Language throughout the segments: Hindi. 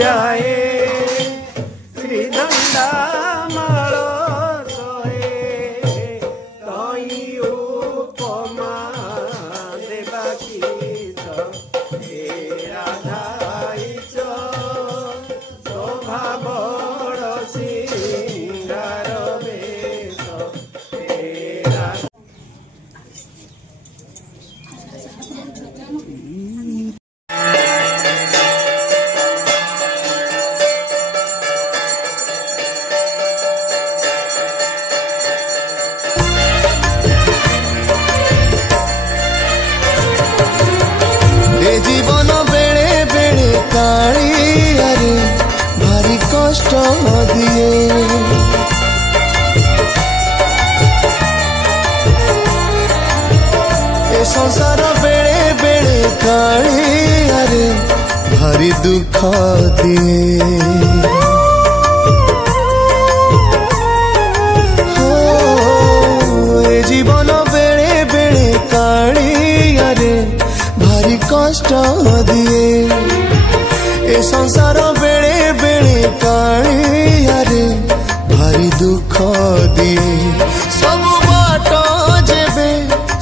जाए श्रीदंडा माल सोहे तई उपमा देवा की राधा शोभा बड़ सिंगार बेश जीवन बेड़े बेड़े काली अरे भारी कष्ट दिए ए संसार बेड़े बेड़े काली अरे भारी दुख दिए हो ए जीवन बेड़े बेड़े काली अरे भारी कष्ट दिए ए संसार बेड़े बेड़े काली अरे भारी दुख दिए सब बाट जेबे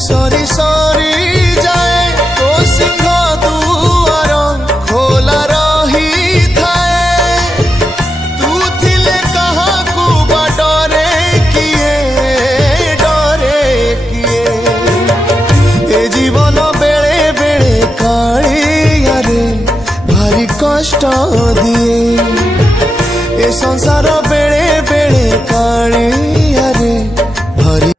सरी सरी जाए तो सिंह दुआर खोला रही थाए तू थिले कहा को डरे किए ए जीवन बेड़े बेड़े काली अरे भारी कष्ट दिए ए संसार बेड़े बेड़े काली अरे भारी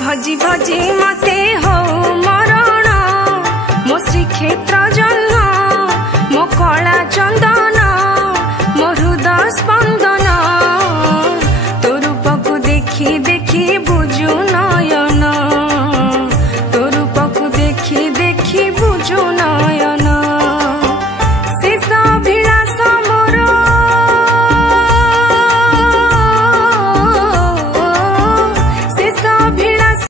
भजी भजी मते हो मरण मो श्रीक्षेत्र जन्म मो कला चंदन मो हृदय स्पंदन